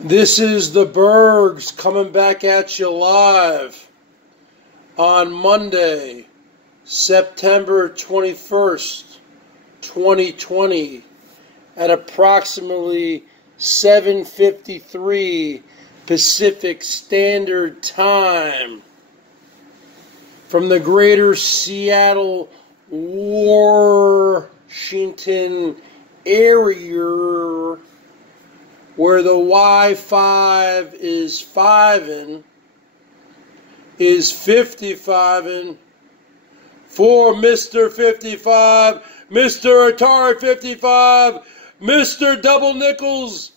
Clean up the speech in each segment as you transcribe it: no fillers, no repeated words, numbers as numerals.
This is the Bergs coming back at you live on Monday, September 21st, 2020 at approximately 7:53 Pacific Standard Time from the greater Seattle, Washington area, where the Y5 is 5-ing, is 55-ing for Mr. 55, Mr. Atari 55, Mr. Double Nickels,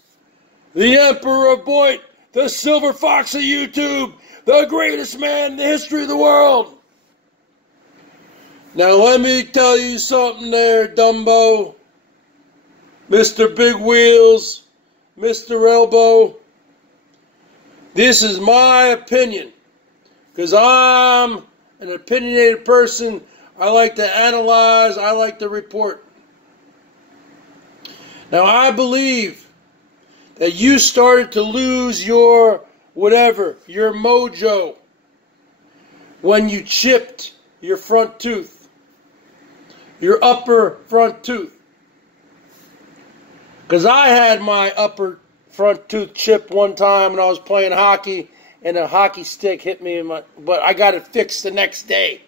the Emperor of Boit, the Silver Fox of YouTube, the greatest man in the history of the world. Now let me tell you something there, Dumbo, Mr. Big Wheels, Mr. Elbow. This is my opinion, because I'm an opinionated person. I like to analyze, I like to report. Now I believe that you started to lose your whatever, your mojo, when you chipped your front tooth, your upper front tooth. Because I had my upper front tooth chipped one time when I was playing hockey, and a hockey stick hit me in my, but I got it fixed the next day.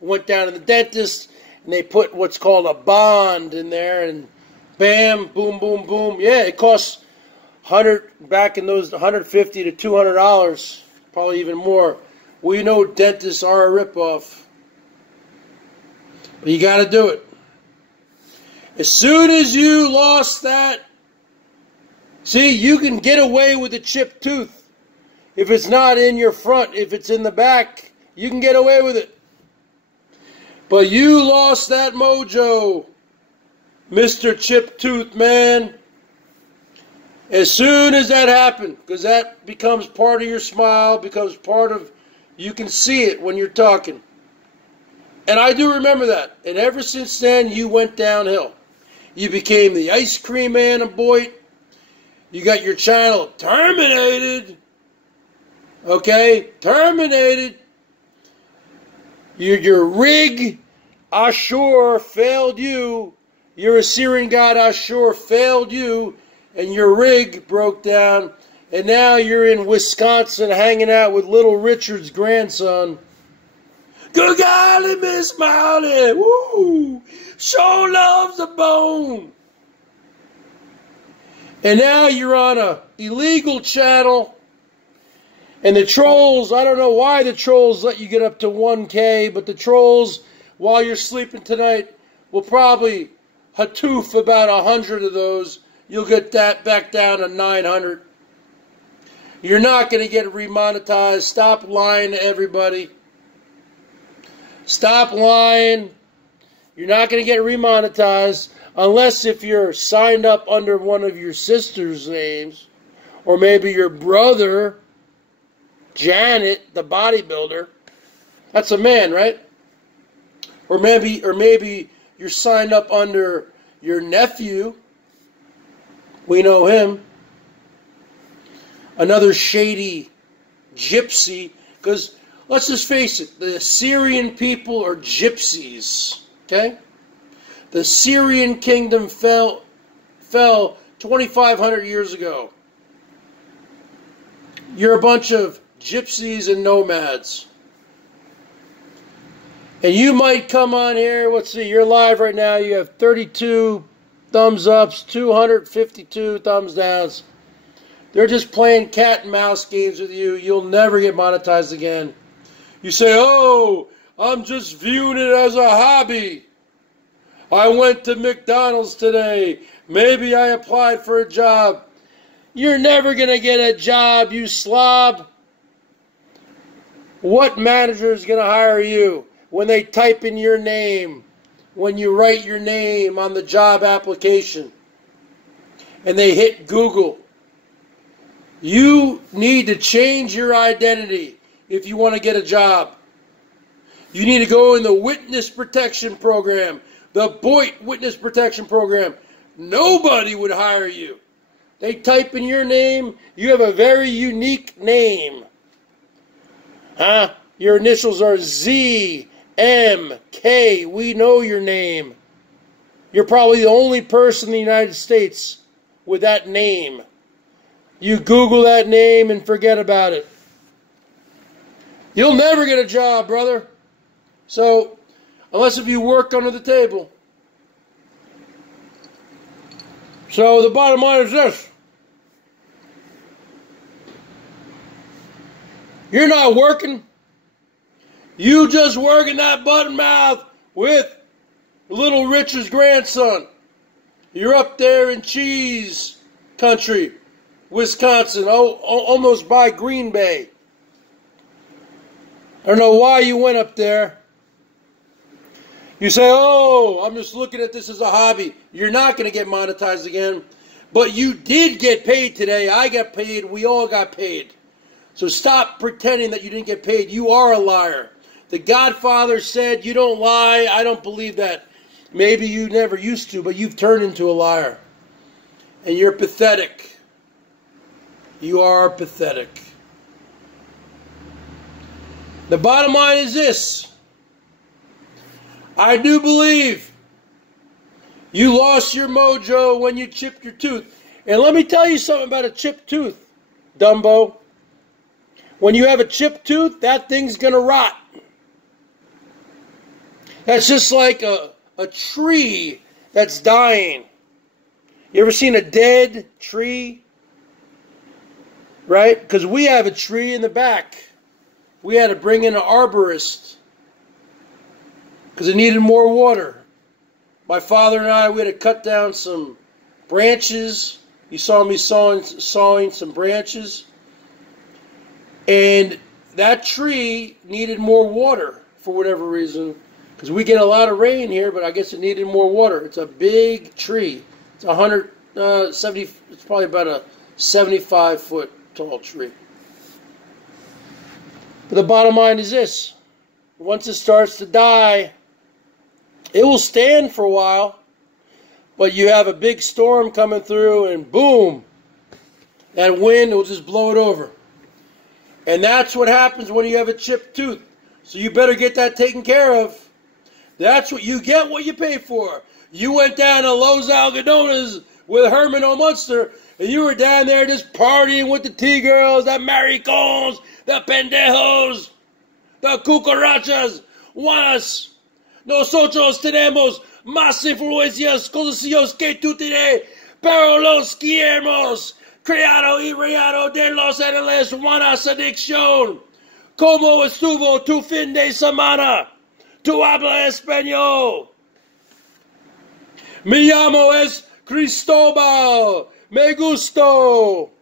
I went down to the dentist, and they put what's called a bond in there, and bam, boom, boom, boom. Yeah, it costs back in those $150 to $200, probably even more. Well, you know dentists are a ripoff. But you got to do it. As soon as you lost that, see, you can get away with a chipped tooth. If it's not in your front, if it's in the back, you can get away with it. But you lost that mojo, Mr. Chipped Tooth Man. As soon as that happened, because that becomes part of your smile, becomes part of, you can see it when you're talking. And I do remember that. And ever since then, you went downhill. You became the ice cream man of Boit. You got your channel terminated. Okay? Terminated. Your rig, Ashur, failed you. Your Assyrian god Ashur failed you. And your rig broke down. And now you're in Wisconsin hanging out with Little Richard's grandson. Good golly, Miss Molly. Woo! Sure loves a bone. And now you're on a illegal channel. And the trolls, I don't know why the trolls let you get up to 1K, but the trolls, while you're sleeping tonight, will probably hatoof about 100 of those. You'll get that back down to 900. You're not going to get remonetized. Stop lying to everybody. Stop lying. You're not going to get remonetized unless if you're signed up under one of your sister's names, or maybe your brother, Janet, the bodybuilder. That's a man, right? Or maybe you're signed up under your nephew. We know him. Another shady gypsy, because let's just face it, the Assyrian people are gypsies, okay? The Assyrian kingdom fell 2,500 years ago. You're a bunch of gypsies and nomads. And you might come on here, let's see, you're live right now, you have 32 thumbs ups, 252 thumbs downs. They're just playing cat and mouse games with you. You'll never get monetized again. You say, oh, I'm just viewing it as a hobby. I went to McDonald's today. Maybe I applied for a job. You're never going to get a job, you slob. What manager is going to hire you when they type in your name, when you write your name on the job application, and they hit Google? You need to change your identity if you want to get a job. You need to go in the witness protection program, the Boit witness protection program. Nobody would hire you They type in your name. You have a very unique name. Huh? Your initials are Z, M, K. We know your name. You're probably the only person in the United States with that name. You Google that name and forget about it. You'll never get a job, brother. So, unless if you work under the table. So, the bottom line is this. You're not working. You just working that button mouth with Little Richard's grandson. You're up there in cheese country, Wisconsin, almost by Green Bay. I don't know why you went up there. You say, oh, I'm just looking at this as a hobby. You're not going to get monetized again. But you did get paid today. I got paid. We all got paid. So stop pretending that you didn't get paid. You are a liar. The Godfather said you don't lie. I don't believe that. Maybe you never used to, but you've turned into a liar. And you're pathetic. You are pathetic. The bottom line is this. I do believe you lost your mojo when you chipped your tooth. And let me tell you something about a chipped tooth, Dumbo. When you have a chipped tooth, that thing's going to rot. That's just like a tree that's dying. You ever seen a dead tree? Right? Because we have a tree in the back. We had to bring in an arborist because it needed more water. My father and I, we had to cut down some branches. You saw me sawing some branches. And that tree needed more water for whatever reason. Because we get a lot of rain here, but I guess it needed more water. It's a big tree. It's 170. It's probably about a 75-foot tall tree. But the bottom line is this. Once it starts to die, it will stand for a while. But you have a big storm coming through and boom, that wind will just blow it over. And that's what happens when you have a chipped tooth. So you better get that taken care of. That's what you get, what you pay for. You went down to Los Algodones with Herman O. Munster, and you were down there just partying with the T-girls, the maricons, the pendejos, the cucarachas. Juanas, nosotros tenemos más influencias conocidos que tú tienes, pero los queremos. Criado y reado de Los Angeles, Juanas adicción. ¿Cómo estuvo tu fin de semana? ¿Tú hablas español? Mi llamo es Cristóbal. Me gustó.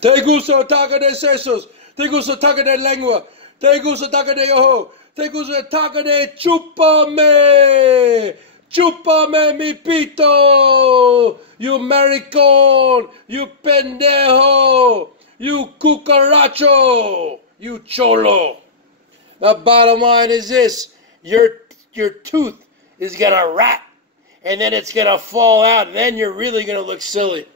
¿Te gusta taco de sesos? ¿Te gusta taco de lengua? ¿Te gusta taco de ojo? ¿Te gusta taco de chúpame? Chúpame mi pito, you maricón, you pendejo, you cucaracho, you cholo. The bottom line is this, your tooth is going to rot, and then it's going to fall out, and then you're really going to look silly.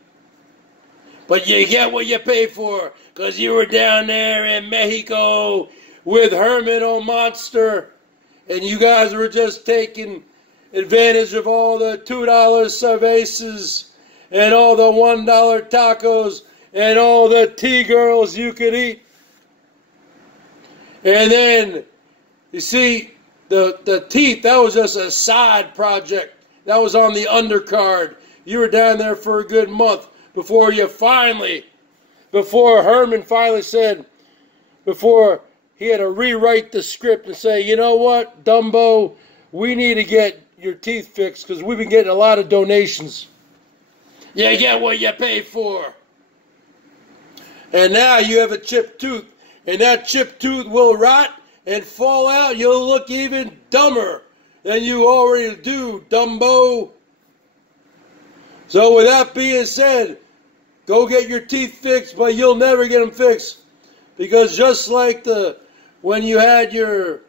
But you get what you pay for, because you were down there in Mexico with Herman O. Monster, and you guys were just taking advantage of all the $2 cervezas and all the $1 tacos and all the T-girls you could eat. And then, you see, the teeth, that was just a side project. That was on the undercard. You were down there for a good month before Herman finally said, before he had to rewrite the script and say, you know what, Dumbo, we need to get your teeth fixed because we've been getting a lot of donations. You get what you pay for. And now you have a chipped tooth, and that chipped tooth will rot and fall out. You'll look even dumber than you already do, Dumbo. So with that being said, go get your teeth fixed, but you'll never get them fixed. Because just like when you had your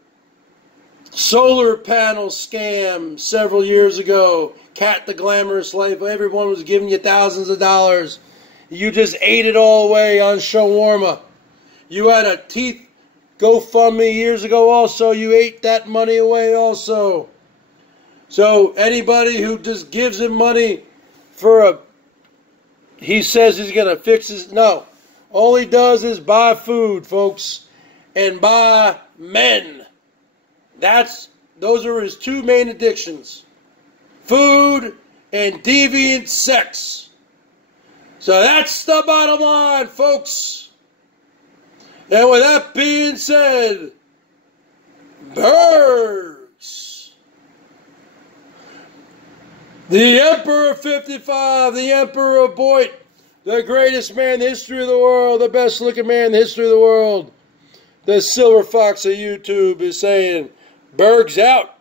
solar panel scam several years ago. Cat the Glamorous Life. Everyone was giving you thousands of dollars. You just ate it all away on shawarma. You had a teeth GoFundMe years ago also. You ate that money away also. So anybody who just gives him money for a... He says he's going to fix his... No. All he does is buy food, folks. And buy men. Those are his two main addictions. Food and deviant sex. So that's the bottom line, folks. And with that being said, BERGS. The Emperor 55, the Emperor of Boit, the greatest man in the history of the world, the best looking man in the history of the world, the Silver Fox of YouTube is saying, BERGS out.